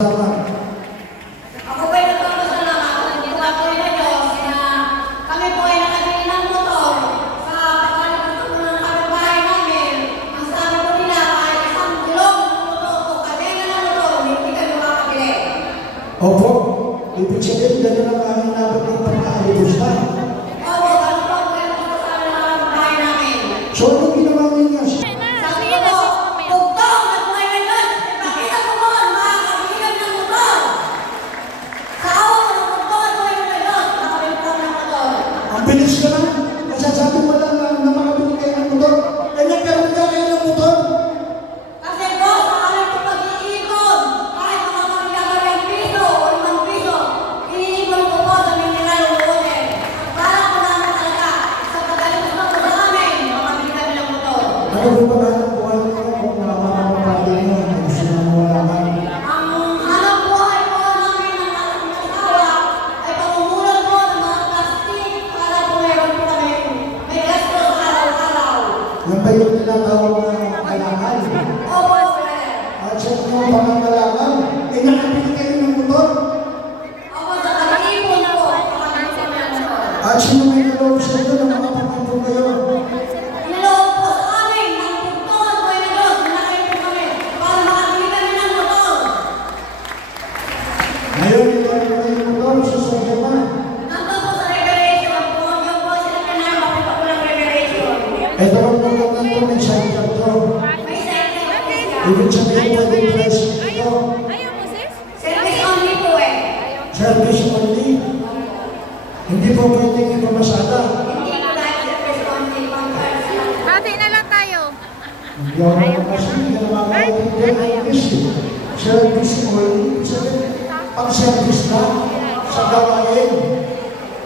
Olá. Krishna Action responsibility. Hindi po pwedeng iba masyada. Bati na lang tayo. Hindi ako naman kasi, hindi naman ako English. Service only. Pag-service na sa gawain.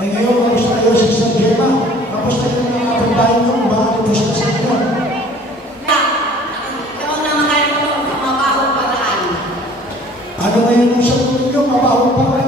Eh ngayon, tapos tayo sa San Gemma. Tapos tayo na mga pagbahin ng bahay po sa San Gemma. Ano na yun sa tulog? Mabaho pa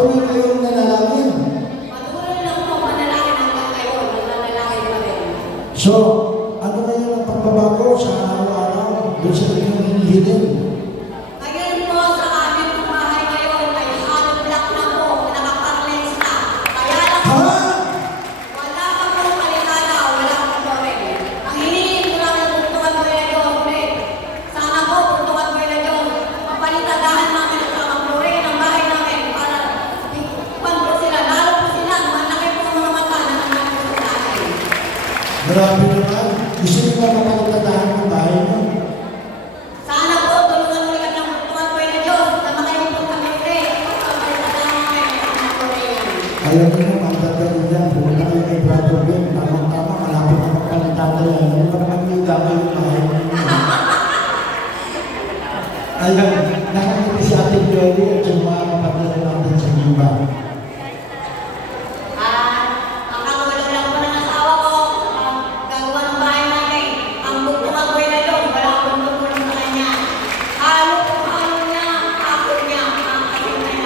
Glória a Sabi ko naman, gusto niyo ba mapagtatahan ng bahay niyo? Sana po, tulungan mo lang ng tumatway na Diyos na makayong kami rin at pagpagtatahan ng bahay Alam niyo, ang tatanong niya, pumunta kayo kay Brother Ben.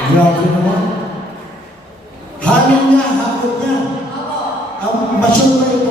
Grabe naman. Halin niya, hapon niya. Ang masura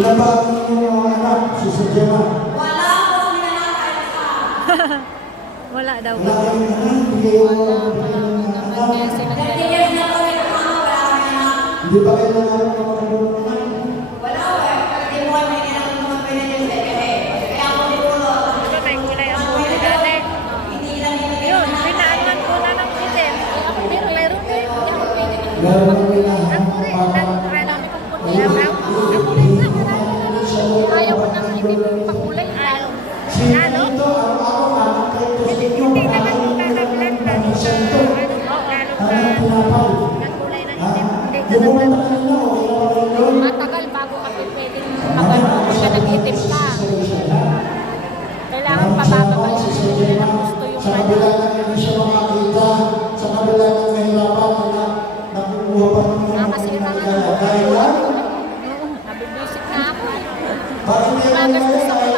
Ilan ba ang inyong anak? Si Sajema? Wala po ang ka. Wala daw ba? Wala kayong anak? Bigay mo ang anak. Hindi ba kayo nangarap na makaroon ng anak? Wala eh. Hindi mo kami nangarap na makaroon ng anak. Kaya ako pulo. Ito kay kulay ang buhay dati. Yun, pinaangan ko na ng item. Pero mayroon kayo. Meron kami na. Ang kulay. pasyento. Tama ang pinapaw. Bumuha na kayo na, okay na ba yun? Matagal bago kami pwedeng magano pagka nag-itim ka. Kailangan pabababal na gusto yung Sa kabila ano. lang hindi siya makakita, sa kabila lang mahirapan na nakukuha pa ng mga mga mga Parang meron ngayon,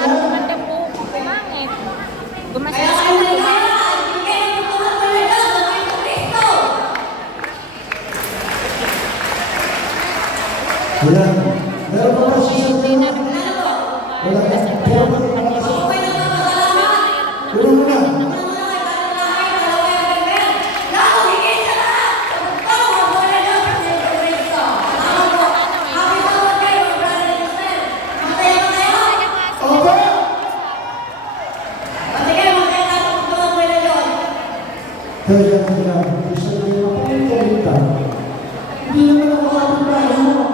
Kaya niya, gusto niya makinig ka. Hindi naman ako kapit bahay mo.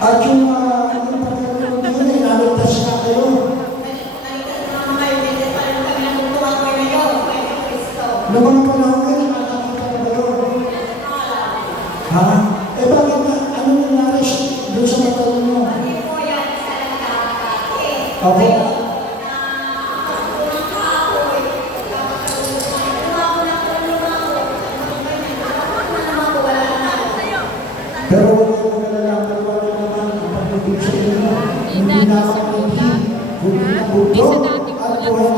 Aqui uma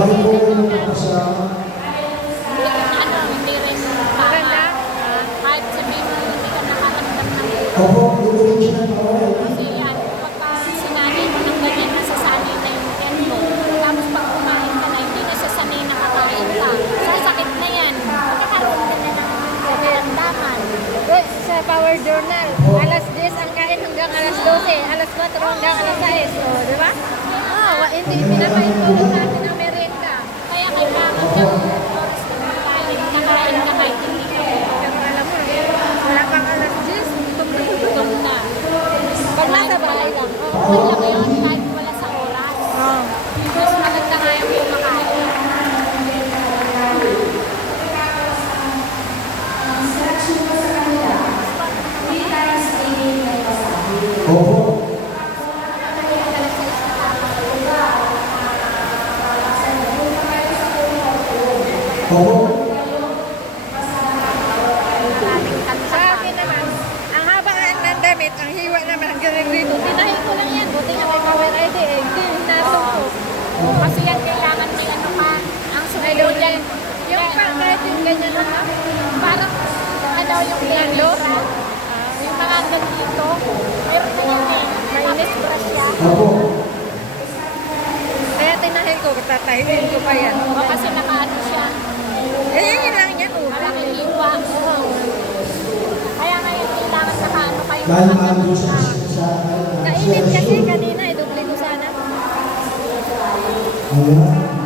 Bakit po nakakamdam ng Opo, rin siya nagpapalala. Kasi yan, pagka sinanay mo ng ganyan, nasasanay na yung tiyan mo. Tapos pag kumain ka na, hindi na sasanay na kakain ka. Sasakit na yan. Magkakaroon ka na ng karamdaman. Sa Power Journal, alas 10 ang kain hanggang alas 12, alas 4 hanggang alas 6. O, di ba? Oo, oh, hindi pinapa-inform natin ang merienda. Kaya kailangan yung oras na kakain, kakain ka kahit hindi ka Pero alam mo, wala pang alas 10, gutom na gutom. gutom na. Pag nasa bahay lang. Oo, okay lang yun kahit wala sa oras. Oo. Mas maganda nga yung kumakain. Opo. Opo. Sa akin naman, ang haba nga ng hiwa naman, ang galing rito. Tinahin ko lang yan. Buti nga may Power ID eh. Hindi, hinatong ko. Oo, kasi yan kailangan may ano ka. Ang Ay, sumunod doon yan. yan. Yung pa, kahit yung ganyan ano, Parang ano yung Lalo? lalo? Yung mga ganito. Meron na yan eh. Mainis brush yan. Kaya tinahin ko, tatahin ko pa yan. Kasi nakaano siya. Eh, yun lang yan. Oh. Malaking ngayon kailangan mga mahal po sa sa Kainit kasi kanina, eh, doble ko sana. Ayan.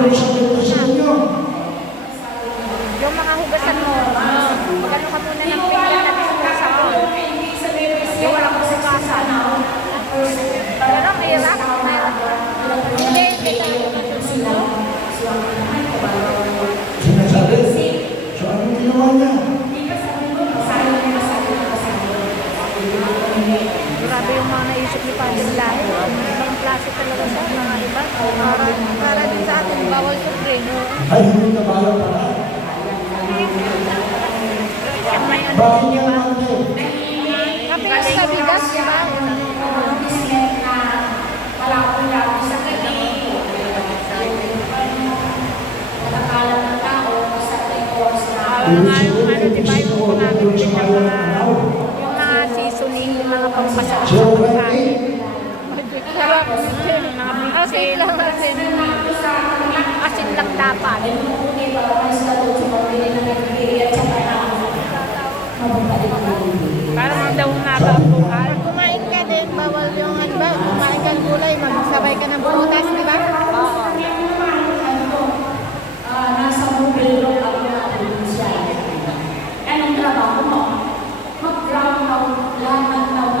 Revelation Ay, hindi na balang pala. Ano, Bakit niya naman ito? Kapit sa bigas, yung sabihin, ano, di ba, yung gusto ko namin mga, yung mga seasoning, yung mga pampasarap sa pagkain. Sarap. Asin lang, asin sa Asin lang dapat. Parang daw na natapukan. Kumain ka din, bawal yung ano ba, kumain ka gulay, magsabay ka ng prutas, di ba? Oo. Nasa mobile room ako na ako siya. Anong trabaho mo? Mag-ground down, laman down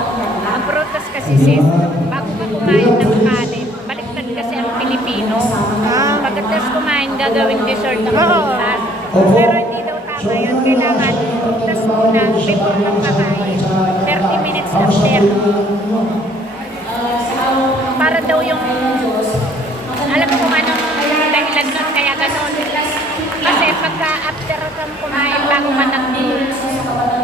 ang prutas kasi sis, bago ka kumain ng kanin, kasi ang Pilipino. Ah. Pagkatapos kumain, gagawing dessert ang Oo. prutas. Pero hindi daw tama yun. Kailangan prutas muna before magkakain. 30 minutes after. Para daw yung... Alam ko kung anong dahilan nun kaya ganun. Kasi pagka after kang kumain bago matanggi,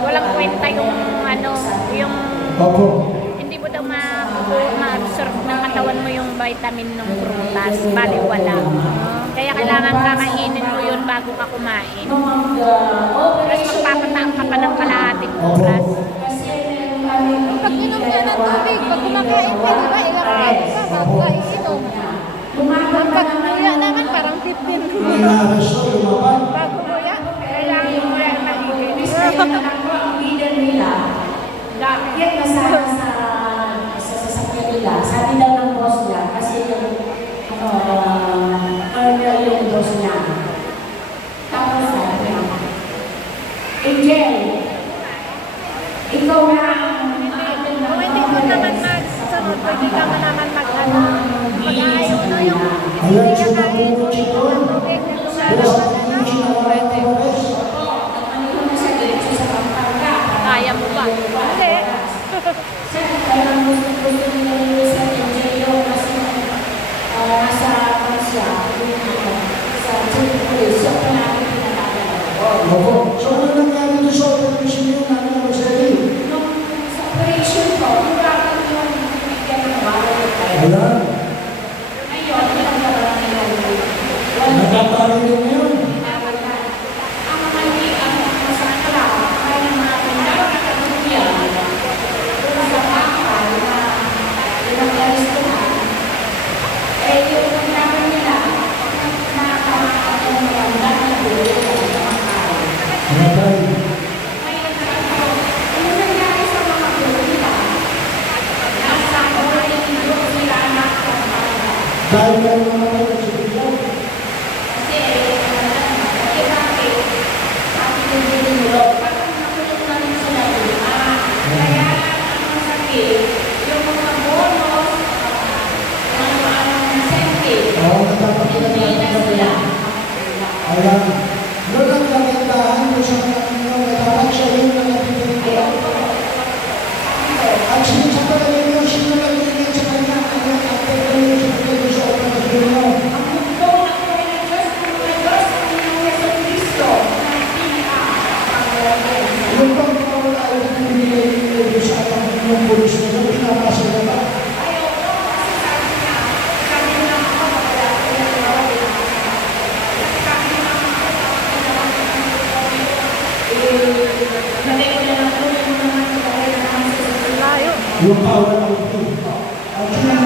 walang kwenta yung ano, yung Opo. vitamin ng prutas. Bali wala. Kaya kailangan kakainin mo yun bago ka kumain. Tapos magpapataang ka pa ng kalahating oras. Pag inom niya ng tubig, pag kumakain ka, di ba, ilang kain ka bago ka iinom. Ang pagmuya naman, parang 15 minutes. Bago muya, kailangan mo yan na.